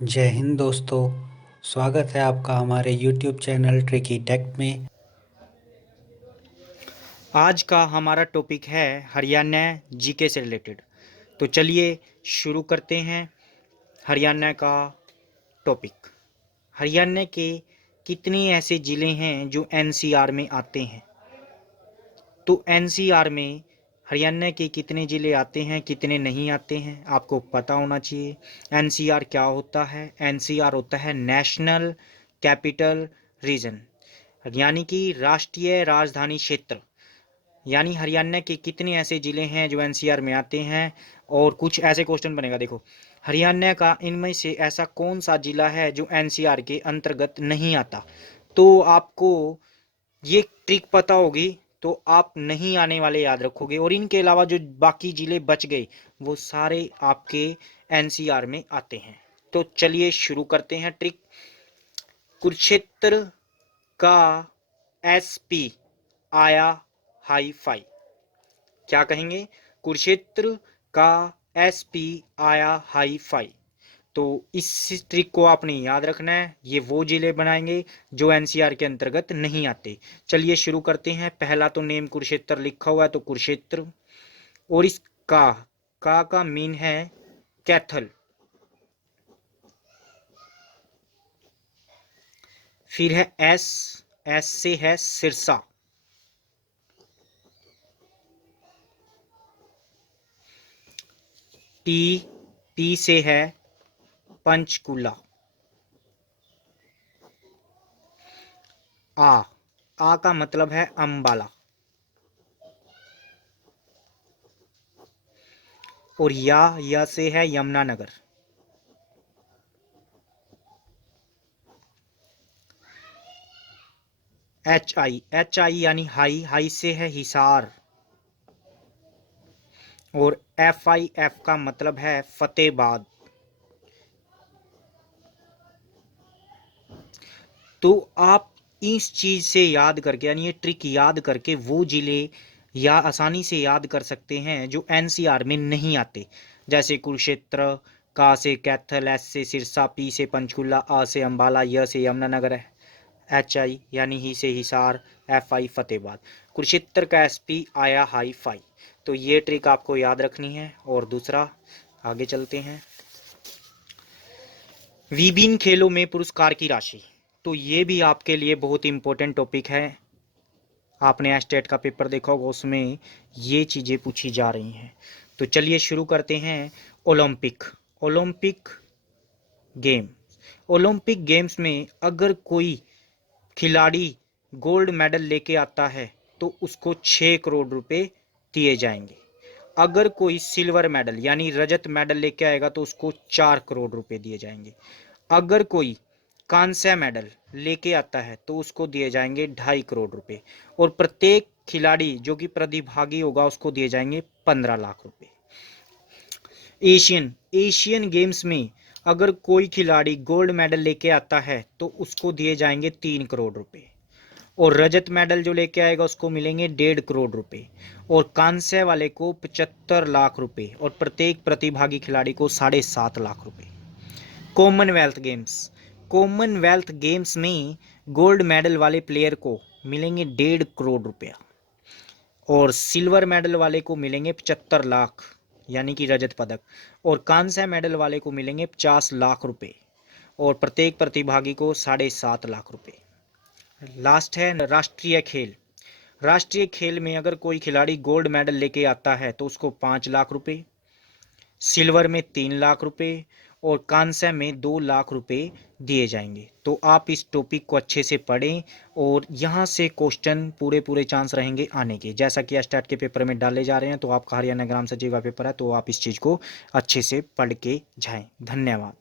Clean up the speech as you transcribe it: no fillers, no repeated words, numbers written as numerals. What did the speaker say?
जय हिंद दोस्तों। स्वागत है आपका हमारे YouTube चैनल ट्रिकी टेक में। आज का हमारा टॉपिक है हरियाणा जीके से रिलेटेड। तो चलिए शुरू करते हैं हरियाणा का टॉपिक। हरियाणा के कितने ऐसे ज़िले हैं जो एनसीआर में आते हैं? तो एनसीआर में हरियाणा के कितने ज़िले आते हैं, कितने नहीं आते हैं, आपको पता होना चाहिए। एनसीआर क्या होता है? एनसीआर होता है नेशनल कैपिटल रीजन, यानी कि राष्ट्रीय राजधानी क्षेत्र। यानी हरियाणा के कितने ऐसे ज़िले हैं जो एनसीआर में आते हैं। और कुछ ऐसे क्वेश्चन बनेगा, देखो हरियाणा का इनमें से ऐसा कौन सा ज़िला है जो एनसीआर के अंतर्गत नहीं आता। तो आपको ये ट्रिक पता होगी तो आप नहीं आने वाले याद रखोगे, और इनके अलावा जो बाकी ज़िले बच गए वो सारे आपके एनसीआर में आते हैं। तो चलिए शुरू करते हैं ट्रिक। कुरुक्षेत्र का एसपी आया हाई फाई, क्या कहेंगे? कुरुक्षेत्र का एसपी आया हाई फाई। तो इस ट्रिक को आपने याद रखना है, ये वो जिले बनाएंगे जो एनसीआर के अंतर्गत नहीं आते। चलिए शुरू करते हैं। पहला तो नेम कुरुक्षेत्र लिखा हुआ है तो कुरुक्षेत्र, और इस का मीन है कैथल। फिर है एस, एस से है सिरसा। टी, टी से है पंचकुला। आ का मतलब है अंबाला। और या से है यमुनानगर। एच आई यानी हाई, हाई से है हिसार। और एफ का मतलब है फतेहाबाद। तो आप इस चीज से याद करके, यानी ये ट्रिक याद करके वो जिले या आसानी से याद कर सकते हैं जो एनसीआर में नहीं आते। जैसे कुरुक्षेत्र, का से कैथल, एस से सिरसा, पी से पंचकुला, आ से अंबाला, य से यमुनानगर है, एच आई यानी ही से हिसार, एफ आई फतेहाबाद। कुरुक्षेत्र का एसपी आया हाई फाई। तो ये ट्रिक आपको याद रखनी है। और दूसरा, आगे चलते हैं। विभिन्न खेलों में पुरस्कार की राशि, तो ये भी आपके लिए बहुत इंपॉर्टेंट टॉपिक है। आपने एस्टेट का पेपर देखा होगा, उसमें ये चीज़ें पूछी जा रही हैं। तो चलिए शुरू करते हैं। Olympic, Olympic game, Olympic games में अगर कोई खिलाड़ी गोल्ड मेडल लेके आता है तो उसको 6 करोड़ रुपए दिए जाएंगे। अगर कोई सिल्वर मेडल यानी रजत मेडल लेके आएगा तो उसको 4 करोड़ रुपए दिए जाएंगे। अगर कोई कांस्य मेडल लेके आता है तो उसको दिए जाएंगे 2.5 करोड़ रुपए। और प्रत्येक खिलाड़ी जो कि प्रतिभागी होगा उसको दिए जाएंगे 15 लाख रुपए। एशियन, एशियन गेम्स में अगर कोई खिलाड़ी गोल्ड मेडल लेके आता है तो उसको दिए जाएंगे 3 करोड़ रुपए। और रजत मेडल जो लेके आएगा उसको मिलेंगे 1.5 करोड़ रुपए। और कांस्य वाले को 75 लाख रुपए, और प्रत्येक प्रतिभागी खिलाड़ी को 7.5 लाख रुपए। कॉमनवेल्थ गेम्स, कॉमनवेल्थ गेम्स में गोल्ड मेडल वाले प्लेयर को मिलेंगे 1.5 करोड़ रुपया। और सिल्वर मेडल वाले को मिलेंगे 75 लाख यानी कि रजत पदक। और कांस्य मेडल वाले को मिलेंगे 50 लाख रुपए। और प्रत्येक प्रतिभागी को 7.5 लाख रुपए। लास्ट है राष्ट्रीय खेल। राष्ट्रीय खेल में अगर कोई खिलाड़ी गोल्ड मेडल लेके आता है तो उसको 5 लाख रुपए, सिल्वर में 3 लाख रुपए, और कांस्य में 2 लाख रुपए दिए जाएंगे। तो आप इस टॉपिक को अच्छे से पढ़ें, और यहाँ से क्वेश्चन पूरे पूरे चांस रहेंगे आने के, जैसा कि स्टेट के पेपर में डाले जा रहे हैं। तो आपका हरियाणा ग्राम सचिव का पेपर है तो आप इस चीज़ को अच्छे से पढ़ के जाएं। धन्यवाद।